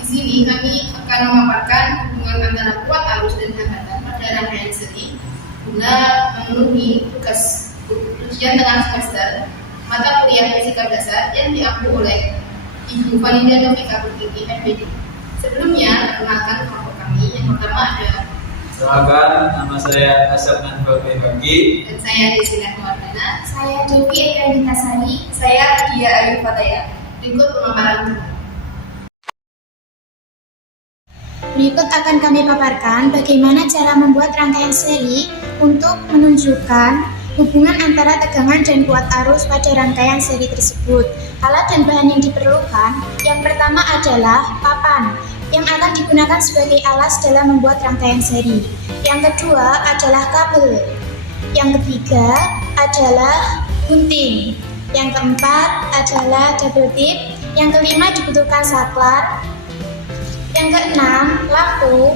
Di sini kami akan memaparkan hubungan antara kuat arus dan hambatan pada rangkaian seri guna memenuhi tugas ujian tengah semester mata kuliah fisika dasar yang diampu oleh Ibu Valida Novika Pertiwi, MPD. Sebelumnya, perkenalkan kelompok kami. Yang pertama ada Selamat, nama saya Asapnan Bapak Bagi. dan saya Desina Kemardana. Saya Devi Eka Sari. Saya Dia Ayu Fataya. Berikut pemaparan kami. Berikut akan kami paparkan bagaimana cara membuat rangkaian seri untuk menunjukkan hubungan antara tegangan dan kuat arus pada rangkaian seri tersebut. Alat dan bahan yang diperlukan, yang pertama adalah papan, yang akan digunakan sebagai alas dalam membuat rangkaian seri. Yang kedua adalah kabel. Yang ketiga adalah gunting. Yang keempat adalah double tip. Yang kelima dibutuhkan saklar. Yang keenam, lampu.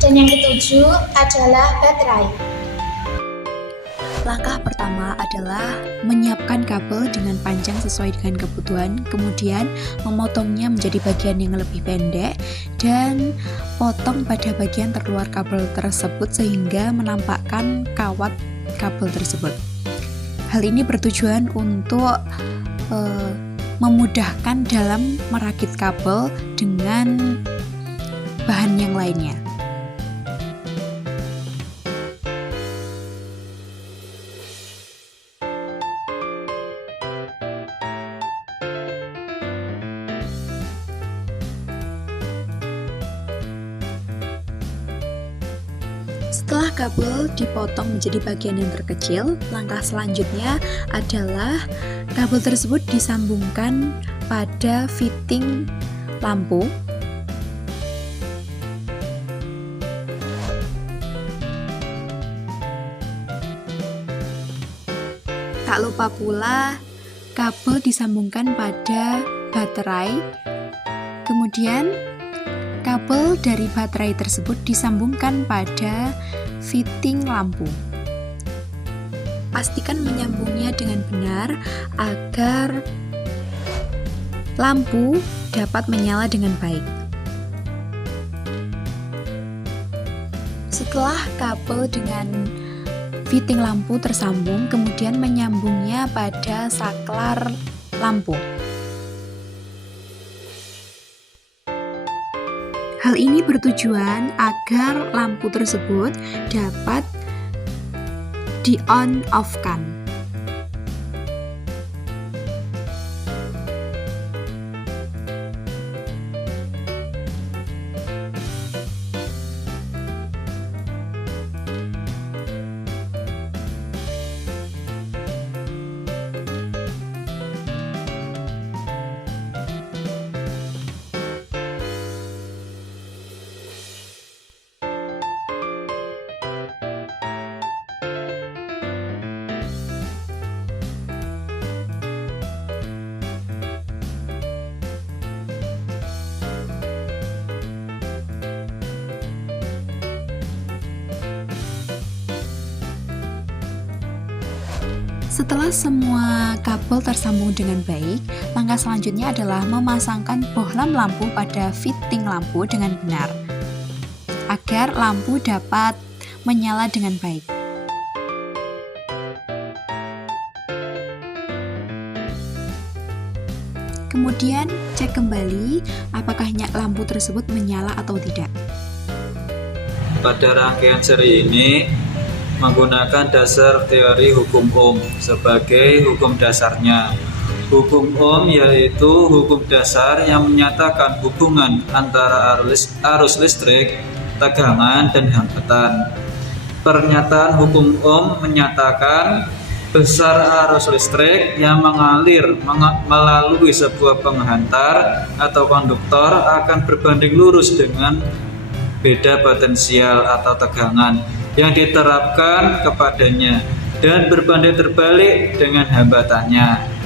Dan yang ketujuh adalah baterai. Langkah pertama adalah menyiapkan kabel dengan panjang sesuai dengan kebutuhan, kemudian memotongnya menjadi bagian yang lebih pendek dan potong pada bagian terluar kabel tersebut sehingga menampakkan kawat kabel tersebut. Hal ini bertujuan untuk memudahkan dalam merakit kabel dengan bahan yang lainnya. Setelah kabel dipotong menjadi bagian yang terkecil, langkah selanjutnya adalah kabel tersebut disambungkan pada fitting lampu. Tak lupa pula kabel disambungkan pada baterai, kemudian kabel dari baterai tersebut disambungkan pada fitting lampu. Pastikan menyambungnya dengan benar agar lampu dapat menyala dengan baik. Setelah kabel dengan fitting lampu tersambung, kemudian menyambungnya pada saklar lampu. Hal ini bertujuan agar lampu tersebut dapat di-on-off-kan. Setelah semua kabel tersambung dengan baik, langkah selanjutnya adalah memasangkan bohlam lampu pada fitting lampu dengan benar, agar lampu dapat menyala dengan baik. Kemudian cek kembali apakah lampu tersebut menyala atau tidak. Pada rangkaian seri ini menggunakan dasar teori hukum Ohm sebagai hukum dasarnya. Hukum Ohm yaitu hukum dasar yang menyatakan hubungan antara arus listrik, tegangan, dan hambatan. Pernyataan hukum Ohm menyatakan besar arus listrik yang mengalir melalui sebuah penghantar atau konduktor akan berbanding lurus dengan beda potensial atau tegangan yang diterapkan kepadanya dan berbanding terbalik dengan hambatannya.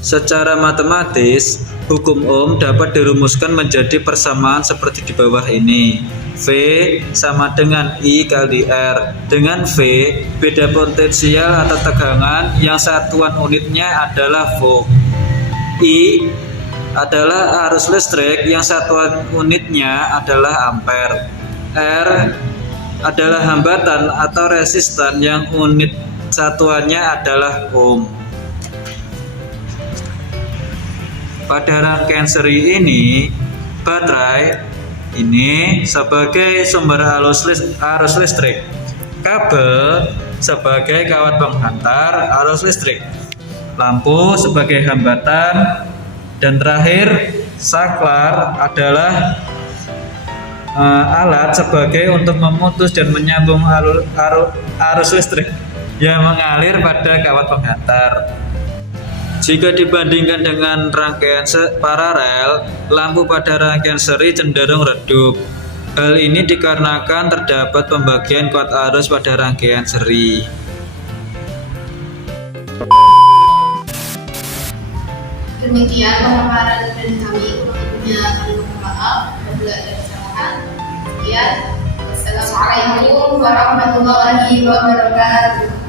Secara matematis, hukum Ohm dapat dirumuskan menjadi persamaan seperti di bawah ini. V sama dengan I kali R. Dengan V, beda potensial atau tegangan yang satuan unitnya adalah volt. I adalah arus listrik yang satuan unitnya adalah ampere. R adalah hambatan atau resistan yang unit satuannya adalah ohm. Pada rangkaian seri ini, baterai ini sebagai sumber arus listrik, kabel sebagai kawat penghantar arus listrik, lampu sebagai hambatan, dan terakhir saklar adalah alat sebagai untuk memutus dan menyambung arus listrik yang mengalir pada kawat penghantar. Jika dibandingkan dengan rangkaian paralel, lampu pada rangkaian seri cenderung redup. Hal ini dikarenakan terdapat pembagian kuat arus pada rangkaian seri. Demikian pemaparan dari kami. Kurang-lebihnya kami mohon maaf apabila ada kesalahan. Sekian. Wassalamualaikum warahmatullahi wabarakatuh.